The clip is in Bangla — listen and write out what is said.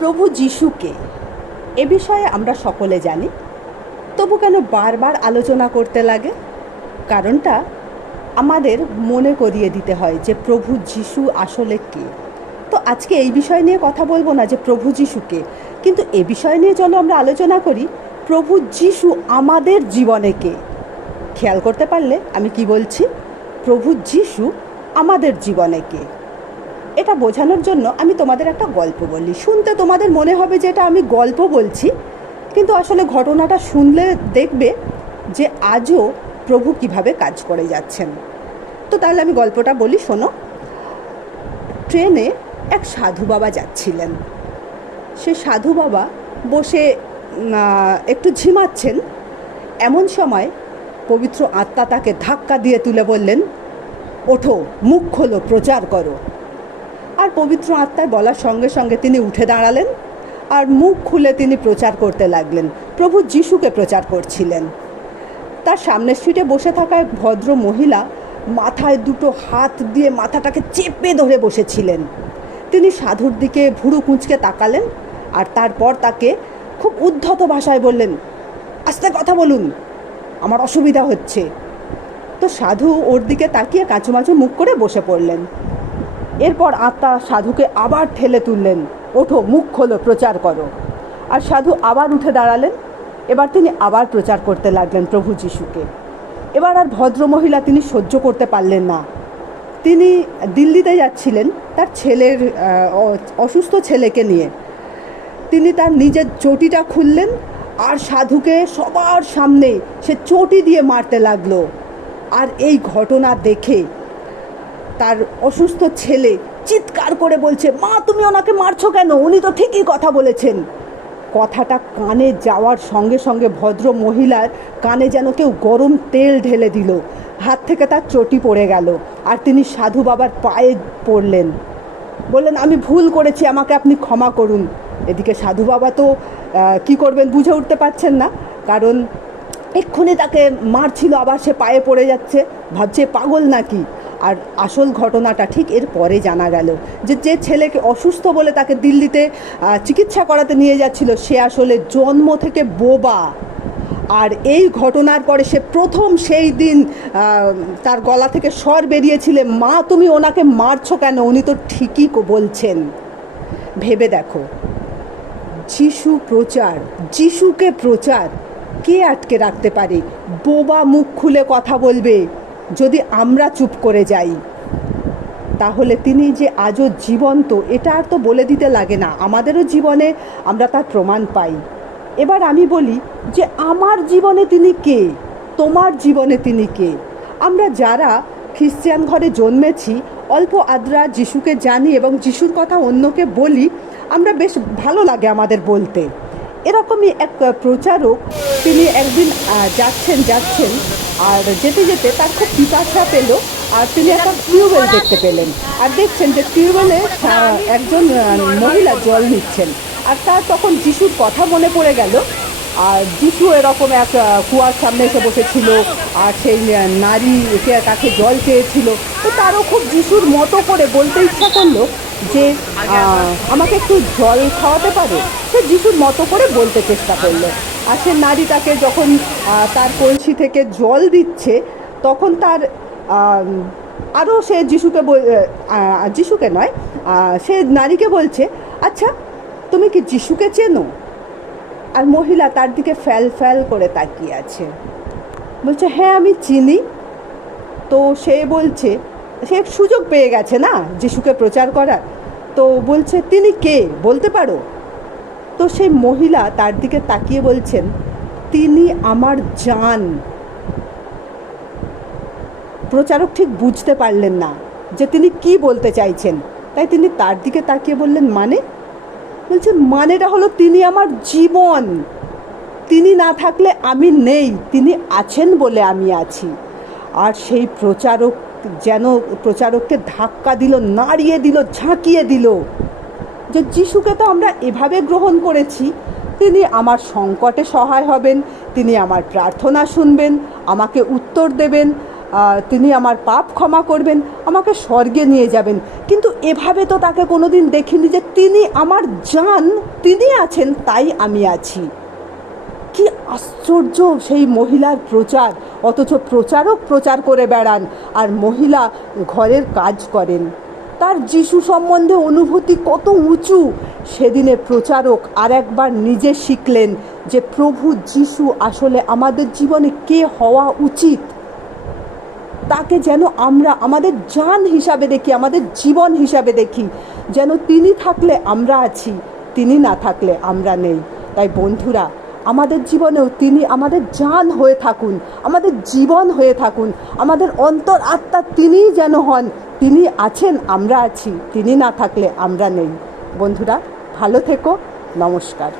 প্রভু যিশুকে এ বিষয়ে আমরা সকলে জানি, তবু কেন বারবার আলোচনা করতে লাগে? কারণটা আমাদের মনে করিয়ে দিতে হয় যে প্রভু যিশু আসলে কে। তো আজকে এই বিষয় নিয়ে কথা বলবো না যে প্রভু যিশুকে, কিন্তু এ বিষয় নিয়ে চলো আমরা আলোচনা করি প্রভু যিশু আমাদের জীবনে কে। খেয়াল করতে পারলে আমি কি বলছি? প্রভু যিশু আমাদের জীবনে কে। এটা বোঝানোর জন্য আমি তোমাদের একটা গল্প বলি। শুনতে তোমাদের মনে হবে যে এটা আমি গল্প বলছি, কিন্তু আসলে ঘটনাটা শুনলে দেখবে যে আজও প্রভু কিভাবে কাজ করে যাচ্ছেন। তো তাহলে আমি গল্পটা বলি, শোনো। ট্রেনে এক সাধু বাবা যাচ্ছিলেন। সে সাধু বাবা বসে একটু ঝিমাচ্ছেন। এমন সময় পবিত্র আত্মা তাকে ধাক্কা দিয়ে তুলে বললেন, ওঠো, মুখ খোলো, প্রচার করো। আর পবিত্র আত্মায় বলার সঙ্গে সঙ্গে তিনি উঠে দাঁড়ালেন আর মুখ খুলে তিনি প্রচার করতে লাগলেন। প্রভু যিশুকে প্রচার করছিলেন। তার সামনের সিটে বসে থাকা এক ভদ্র মহিলা মাথায় দুটো হাত দিয়ে মাথাটাকে চেপে ধরে বসেছিলেন। তিনি সাধুর দিকে ভুরু কুঁচকে তাকালেন আর তারপর তাকে খুব উদ্ধত ভাষায় বললেন, আস্তে কথা বলুন, আমার অসুবিধা হচ্ছে। তো সাধু ওর দিকে তাকিয়ে কাঁচুমাচু মুখ করে বসে পড়লেন। এরপর আত্মা সাধুকে আবার ঠেলে তুললেন, ওঠো, মুখ খোলো, প্রচার করো। আর সাধু আবার উঠে দাঁড়ালেন। এবার তিনি আবার প্রচার করতে লাগলেন প্রভু যিশুকে। এবার আর ভদ্রমহিলা তিনি সহ্য করতে পারলেন না। তিনি দিল্লিতে যাচ্ছিলেন তার ছেলের অসুস্থ ছেলেকে নিয়ে। তিনি তার নিজের চটিটা খুললেন আর সাধুকে সবার সামনে সে চটি দিয়ে মারতে লাগলো। আর এই ঘটনা দেখে তার অসুস্থ ছেলে চিৎকার করে বলছে, মা, তুমি ওনাকে মারছো কেন? উনি তো ঠিকই কথা বলেছেন। কথাটা কানে যাওয়ার সঙ্গে সঙ্গে ভদ্র মহিলার কানে যেন কেউ গরম তেল ঢেলে দিল। হাত থেকে তার চটি পড়ে গেল আর তিনি সাধু বাবার পায়ে পড়লেন, বললেন, আমি ভুল করেছি, আমাকে আপনি ক্ষমা করুন। এদিকে সাধু বাবা তো কি করবেন বুঝে উঠতে পারছেন না, কারণ এক্ষুনি তাকে মারছিল, আবার সে পায়ে পড়ে যাচ্ছে, ভাবছে পাগল নাকি। আর আসল ঘটনাটা ঠিক এর পরে জানা গেল যে যে ছেলেকে অসুস্থ বলে তাকে দিল্লিতে চিকিৎসা করাতে নিয়ে যাচ্ছিল, সে আসলে জন্ম থেকে বোবা। আর এই ঘটনার পরে সে প্রথম সেই দিন তার গলা থেকে স্বর বেরিয়েছিলে, মা, তুমি ওনাকে মারছো কেন? উনি তো ঠিকই বলছেন। ভেবে দেখো, যিশু প্রচার, যিশুকে প্রচার কে আটকে রাখতে পারে? বোবা মুখ খুলে কথা বলবে যদি আমরা চুপ করে যাই। তাহলে তিনি যে আজও জীবন্ত, এটা আর তো বলে দিতে লাগে না, আমাদেরও জীবনে আমরা তার প্রমাণ পাই। এবার আমি বলি যে আমার জীবনে তিনি কে, তোমার জীবনে তিনি কে? আমরা যারা খ্রিস্টান ঘরে জন্মেছি, অল্প আদ্রা যিশুকে জানি এবং যিশুর কথা অন্যকে বলি, আমরা বেশ ভালো লাগে আমাদের বলতে। এরকমই এক প্রচারক, তিনি একদিন যাচ্ছেন আর যেতে যেতে তার খুব পিপাসা পেল আর তিনি একটা টিউবওয়েল দেখতে পেলেন। আর দেখছেন যে টিউবওয়েলে একজন মহিলা জল নিচ্ছেন। আর তার তখন যিশুর কথা মনে পড়ে গেল। আর যিশু এরকম এক কুয়ার সামনে এসে বসেছিল আর সেই নারীকে কাছে জল চেয়েছিল। তো তারও খুব যিশুর মতো করে বলতে ইচ্ছা করলো যে আমাকে একটু জল খাওয়াতে পারে। সে যিশুর মতো করে বলতে চেষ্টা করলো। আর সে নারীটাকে যখন তার কলসি থেকে জল দিচ্ছে, তখন তার আরও সে যিশুকে নয়, সে নারীকে বলছে, আচ্ছা, তুমি কি যিশুকে চেনো? আর মহিলা তার দিকে ফ্যাল ফ্যাল করে তাকিয়ে আছে, বলছে, হ্যাঁ, আমি চিনি। তো সে বলছে, সে এক সুযোগ পেয়ে গেছে না যিশুকে প্রচার করার, তো বলছে, তিনি কে বলতে পারো? তো সেই মহিলা তার দিকে তাকিয়ে বলছেন, তিনি আমার জান। প্রচারক ঠিক বুঝতে পারলেন না যে তিনি কি বলতে চাইছেন, তাই তিনি তার দিকে তাকিয়ে বললেন, মানে? বলছে, মানেটা হলো তিনি আমার জীবন, তিনি না থাকলে আমি নেই, তিনি আছেন বলে আমি আছি। আর সেই প্রচারক যেন প্রচারককে ধাক্কা দিল, নাড়িয়ে দিল, ঝাঁকিয়ে দিল যে যিশুকে তো আমরা এভাবে গ্রহণ করেছি, তিনি আমার সংকটে সহায় হবেন, তিনি আমার প্রার্থনা শুনবেন, আমাকে উত্তর দেবেন, তিনি আমার পাপ ক্ষমা করবেন, আমাকে স্বর্গে নিয়ে যাবেন। কিন্তু এভাবে তো তাকে কোনোদিন দেখিনি যে তিনি আমার জান, তিনি আছেন তাই আমি আছি। কি আশ্চর্য সেই মহিলার প্রচার! অথচ প্রচারক প্রচার করে বেড়ান আর মহিলা ঘরের কাজ করেন। তার যিশু সম্বন্ধে অনুভূতি কত উঁচু! সেদিনে প্রচারক আর একবার নিজে শিখলেন যে প্রভু যিশু আসলে আমাদের জীবনে কে হওয়া উচিত। তাকে যেন আমরা আমাদের জান হিসাবে দেখি, আমাদের জীবন হিসাবে দেখি, যেন তিনি থাকলে আমরা আছি, তিনি না থাকলে আমরা নেই। তাই বন্ধুরা, আমাদের জীবনেও তিনি আমাদের জান হয়ে থাকুন, আমাদের জীবন হয়ে থাকুন, আমাদের অন্তর আত্মা তিনিই যেন হন। তিনি আছেন, আমরা আছি, তিনি না থাকলে আমরা নেই। বন্ধুরা, ভালো থেকো। নমস্কার।